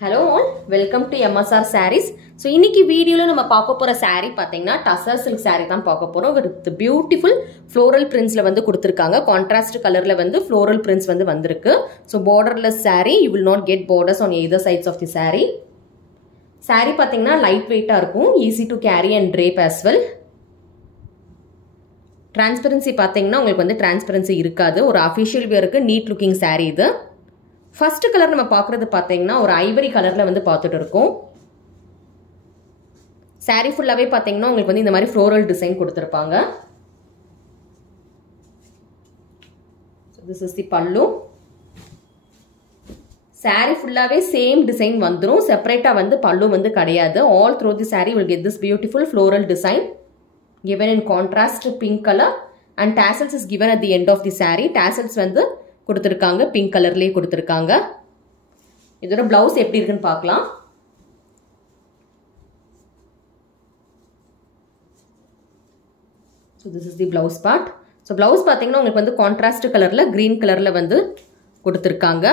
Hello all, welcome to MSR Sarees. So இன்னைக்கு வீடியோல நம்ம பார்க்க போற saree பாத்தீங்கன்னா டசர் silk saree தான் பார்க்க போறோம். with beautiful floral printsல வந்து கொடுத்திருக்காங்க. contrast colorல வந்து floral prints வந்து வந்திருக்கு. So borderless saree, you will not get borders on either sides of the saree. Saree பாத்தீங்கன்னா light weight இருக்கும், easy to carry and drape as well. Transparency பாத்தீங்கன்னா உங்களுக்கு வந்து transparency இருக்காது. ஒரு official wearக்கு neat looking saree இது. First color நம்ம பார்க்கிறது பாத்தீங்கன்னா ஒரு ஐவரி கலர்ல வந்து பார்த்துட்டு இருக்கோம். saree ஃபுல்லாவே பாத்தீங்கன்னா உங்களுக்கு வந்து இந்த மாதிரி floral design கொடுத்திருப்பாங்க. So this is the pallu. saree ஃபுல்லாவே same design வந்துரும். செப்பரேட்டா வந்து pallu வந்து கிடையாது. All through the saree will get this beautiful floral design given in contrast pink color and tassels is given at the end of the saree. Tassels வந்து கொடுத்திருக்காங்க, pink கலர்லயே கொடுத்திருக்காங்க. இதோட blouse எப்படி இருக்குன்னு பார்க்கலாம். So this is the blouse part. So blouse பாத்தீங்கன்னா உங்களுக்கு வந்து contrast கலர்ல green கலர்ல வந்து கொடுத்திருக்காங்க.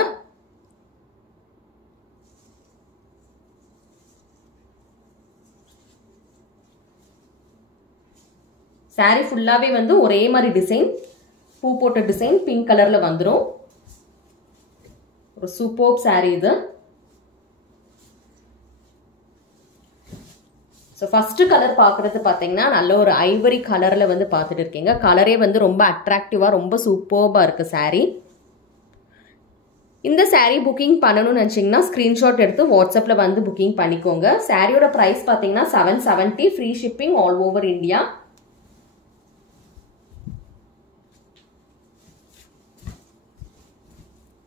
saree ஃபுல்லாவே வந்து ஒரே மாதிரி டிசைன், பூ போட்ட டிசைன் பிங்க் கலர்ல வந்துரும். ஒரு சூப்பர்ப் saree இது. சோ ஃபர்ஸ்ட் கலர் பார்க்கிறது பாத்தீங்கன்னா நல்ல ஒரு ஐவரி கலர்ல வந்து பார்த்துட்டு இருக்கீங்க. கலரே வந்து ரொம்ப அட்ராக்டிவா ரொம்ப சூப்பர்பா இருக்கு saree. இந்த saree புக்கிங் பண்ணனும்னு நினைச்சீங்கன்னா ஸ்கிரீன்ஷாட் எடுத்து வாட்ஸ்அப்ல வந்து புக்கிங் பண்ணிக்கோங்க. சாரியோட பிரைஸ் பாத்தீங்கன்னா 770, free shipping all over India.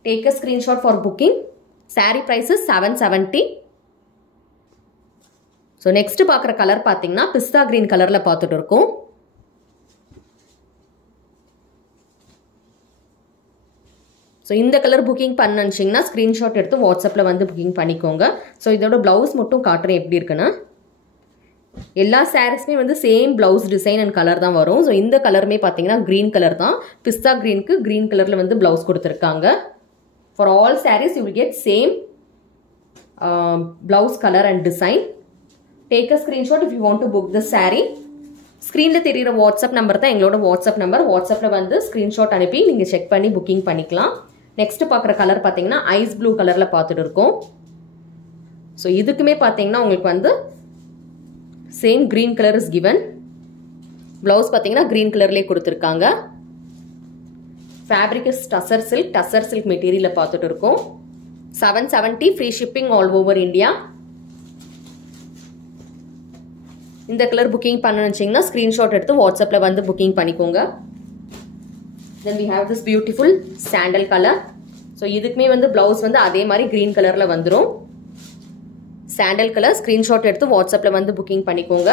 Take a screenshot for booking. Saree price is 770. So next பார்க்குற கலர் பார்த்தீங்கன்னா பிஸ்தா கிரீன் கலர்ல பார்த்துட்டு இருக்கோம். ஸோ இந்த கலர் புக்கிங் பண்ணிச்சிங்கன்னா ஸ்க்ரீன்ஷாட் எடுத்து வாட்ஸ்அப்பில் வந்து புக்கிங் பண்ணிக்கோங்க. ஸோ இதோட பிளவுஸ் மட்டும் காட்டுறேன் எப்படி இருக்குன்னு. எல்லா சாரீஸ்மே வந்து same blouse design and colour தான் வரும். ஸோ இந்த கலருமே பார்த்தீங்கன்னா கிரீன் கலர் தான். பிஸ்தா கிரீனுக்கு கிரீன் கலரில் வந்து பிளவுஸ் கொடுத்துருக்காங்க. For all sarees, you will get same blouse color and design. Take a screenshot if you want to book this saree. Screen la theriyra WhatsApp number தான் எங்களோட WhatsApp number. WhatsAppல வந்து screenshot அனுப்பி நீங்க check பண்ணி booking பண்ணிக்கலாம். Next பார்க்குற colour பார்த்தீங்கன்னா ice blue கலர்ல பார்த்துட்டு இருக்கோம். ஸோ இதுக்குமே பார்த்தீங்கன்னா உங்களுக்கு வந்து same green color is given. Blouse பார்த்தீங்கன்னா green கலர்லேயே கொடுத்துருக்காங்க. Fabric is tussar silk material பார்த்துட்டு இருக்கோம். 770, free shipping all over India. இந்த கலர் புக்கிங் பண்ணனும்னா ஸ்கிரீன்ஷாட் எடுத்து வாட்ஸ்அப்ல வந்து புக்கிங் பண்ணிக்கோங்க. Then we have this beautiful sandal color. So இதுக்குமே வந்து blouse வந்து அதே மாதிரி green கலர்ல வந்துரும். Sandal color ஸ்கிரீன்ஷாட் எடுத்து வாட்ஸ்அப்ல வந்து புக்கிங் பண்ணிக்கோங்க.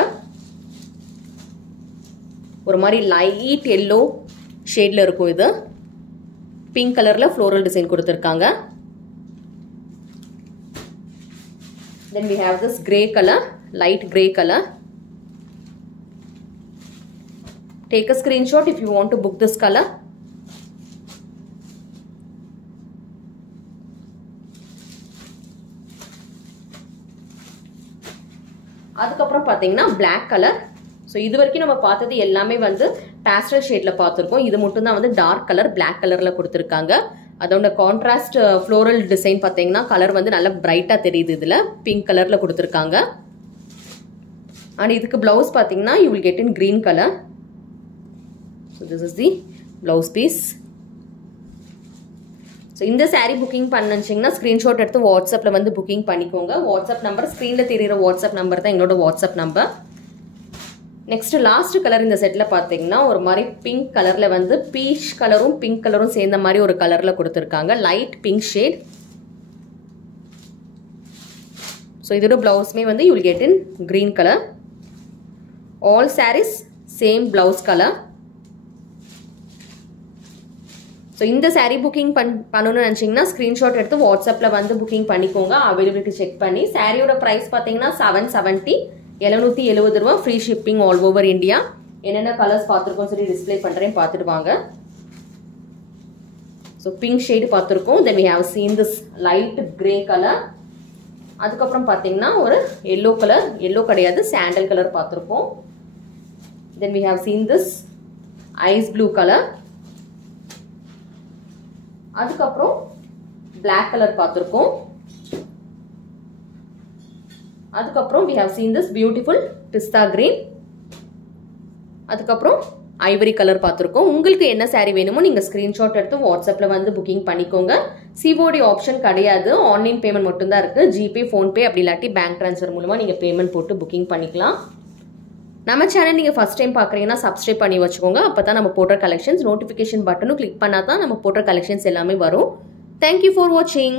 ஒரு மாதிரி லைட் yellow ஷேட்ல இருக்கும் இது. பிங்க் கலர்ல floral design கொடுத்திருக்காங்க. Then we have this grey color, light grey color. Take a screenshot if you want to book this color. அதுக்கப்புறம் பாத்தீங்கன்னா black color. ஸோ இது வரைக்கும் நம்ம பார்த்தது எல்லாமே வந்து பேஸ்டல் ஷேட்ல பார்த்துருக்கோம். இது மட்டும் தான் வந்து டார்க் கலர் பிளாக் கலர்ல கொடுத்துருக்காங்க. அதோட கான்ட்ராஸ்ட் ஃப்ளோரல் டிசைன் பார்த்தீங்கன்னா கலர் வந்து நல்லா பிரைட்டா தெரியுது. இதுல பிங்க் கலர்ல கொடுத்துருக்காங்க. அண்ட் இதுக்கு பிளவுஸ் பார்த்தீங்கன்னா you will get in green colour. So this is the blouse piece. So இந்த saree புக்கிங் பண்ணிச்சிங்கன்னா ஸ்கிரீன்ஷாட் எடுத்து வாட்ஸ்அப்ல வந்து புக்கிங் பண்ணிக்கோங்க. வாட்ஸ்அப் நம்பர் ஸ்க்ரீன்ல தெரியுற வாட்ஸ்அப் நம்பர் தான் எங்களோட WhatsApp number. Next last colour இந்த செட்ல பாத்தீங்கன்னா ஒரு மாதிரி பிங்க் கலர்ல வந்து பீச் கலரும் பிங்க் கலரும் சேர்ந்த மாதிரி ஒரு கலர்ல கொடுத்திருக்காங்க. Light pink shade. ஸோ இதோட பிளவுஸ்மே வந்து you will get in green colour. All sarees same blouse colour. So இந்த saree புக்கிங் பண்ணணும்னு நினைச்சீங்கன்னா ஸ்கிரீன்ஷாட் எடுத்து வாட்ஸ்அப்ல வந்து புக்கிங் பண்ணிக்கோங்க. அவைலபிலிட்டி செக் பண்ணி. சாரியோட பிரைஸ் பாத்தீங்கன்னா 770, 770 ரூபாய், free shipping all over India. என்னென்ன கலர்ஸ் பார்த்துருக்கோம் சொல்லி டிஸ்பிளே பண்றேன், பார்த்துட்டு வாங்க. ஸோ பிங்க் ஷேடு பார்த்துருக்கோம். தென் we have seen this light grey color. அதுக்கப்புறம் பார்த்தீங்கன்னா ஒரு எல்லோ கலர், எல்லோ கிடையாது சாண்டல் கலர் பார்த்துருக்கோம். தென் we have seen this ice blue colour. அதுக்கப்புறம் black கலர் பார்த்துருக்கோம். அதுக்கப்புறம் we have seen this beautiful pista green. அதுக்கப்புறம் ஐவரி கலர் பார்த்துருக்கோம். உங்களுக்கு என்ன saree வேணுமோ நீங்கள் ஸ்க்ரீன்ஷாட் எடுத்து வாட்ஸ்அப்பில் வந்து புக்கிங் பண்ணிக்கோங்க. சிஓடி ஆப்ஷன் கிடையாது, ஆன்லைன் பேமெண்ட் மட்டும்தான் இருக்குது. ஜிபே, ஃபோன்பே அப்படி இல்லாட்டி பேங்க் ட்ரான்ஸ்ஃபர் மூலமாக நீங்கள் பேமெண்ட் போட்டு புக்கிங் பண்ணிக்கலாம். நம்ம சேனல் நீங்கள் ஃபஸ்ட் டைம் பார்க்குறீங்கன்னா சப்ஸ்கிரைப் பண்ணி வச்சுக்கோங்க. அப்போ தான் நம்ம போடுற கலெக்ஷன்ஸ் நோட்டிஃபிகேஷன் பட்டனும் கிளிக் பண்ணால் தான் நம்ம போடுற கலெக்ஷன்ஸ் எல்லாமே வரும். தேங்க்யூ ஃபார் வாட்சிங்.